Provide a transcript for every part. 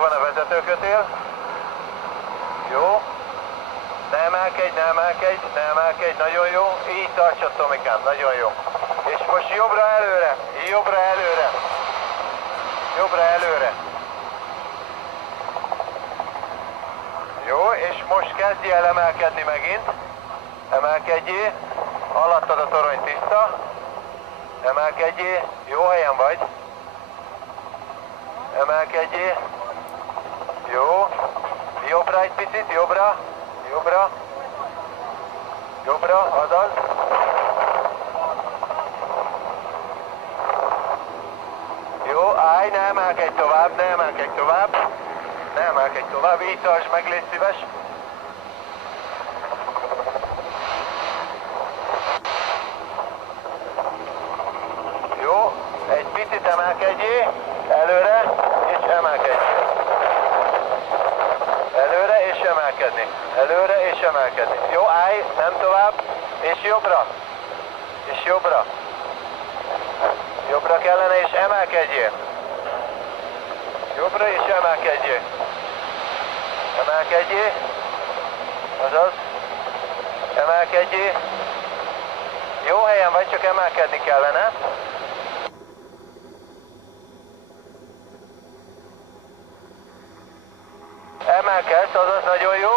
megvan a vezetőkötél. Jó. Ne emelkedj, ne emelkedj, ne emelkedj, nagyon jó. Így tartsad, Tomikám, nagyon jó. És most jobbra előre, jobbra előre. Jobbra előre. Jó, és most kezdj el emelkedni megint. Emelkedjél. Alattad a torony tiszta. Emelkedjél. Jó helyen vagy. Emelkedjél. Jó. Jobbra egy picit, jobbra. Jobbra. Jobbra, azaz. Jó, állj, ne emelkedj tovább, ne emelkedj tovább. Ne emelkedj tovább, így tartsd meg, légy szíves. Jó, egy picit emelkedjél, előre, és emelkedj. Előre, és emelkedni. Előre, és emelkedni. Jó, állj, nem tovább, és jobbra. És jobbra. Jobbra kellene, és emelkedjél. Jobbra, és emelkedjél. Emelkedjél. Azaz. Emelkedjél. Jó helyen vagy, csak emelkedni kellene. Emelkedsz, azaz nagyon jó.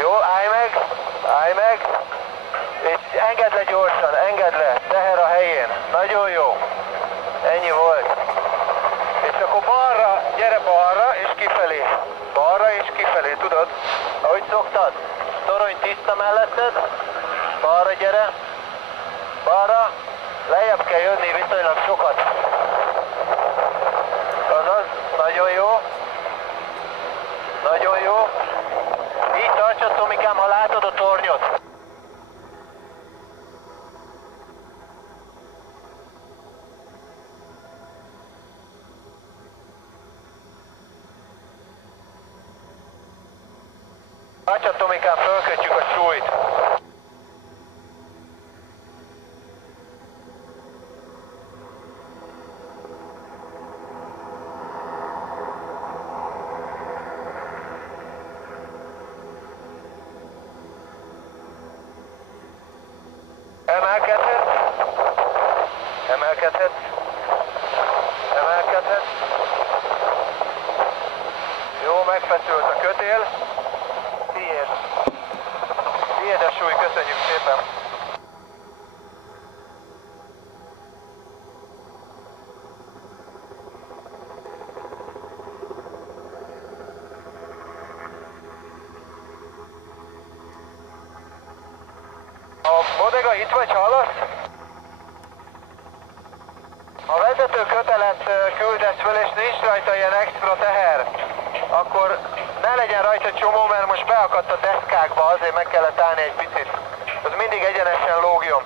Jó, állj meg. Állj meg. És engedd le gyorsan, engedd le. Teher a helyén. Nagyon jó. Ennyi volt. És akkor balra, gyere balra és kifelé. Balra és kifelé, tudod? Ahogy szoktad. Torony tiszta melletted. Balra gyere. Balra. Lejjebb kell jönni viszonylag sokat. Azaz, nagyon jó. Nagyon jó. Így tartsad, Tomikám, ha látod a tornyot. Tartsad, Tomikám, fölkötjük a súlyt. Emelkedhet. Emelkedhet. Emelkedhet. Jó, megfeszült a kötél. Tiéd. Tiéd a súly, köszönjük szépen. A bodega itt vagy, hallasz? Ha vezető kötelet küldesz föl és nincs rajta ilyen extra teher, akkor ne legyen rajta csomó, mert most beakadt a deszkákba, azért meg kellett állni egy picit. Az mindig egyenesen lógjon.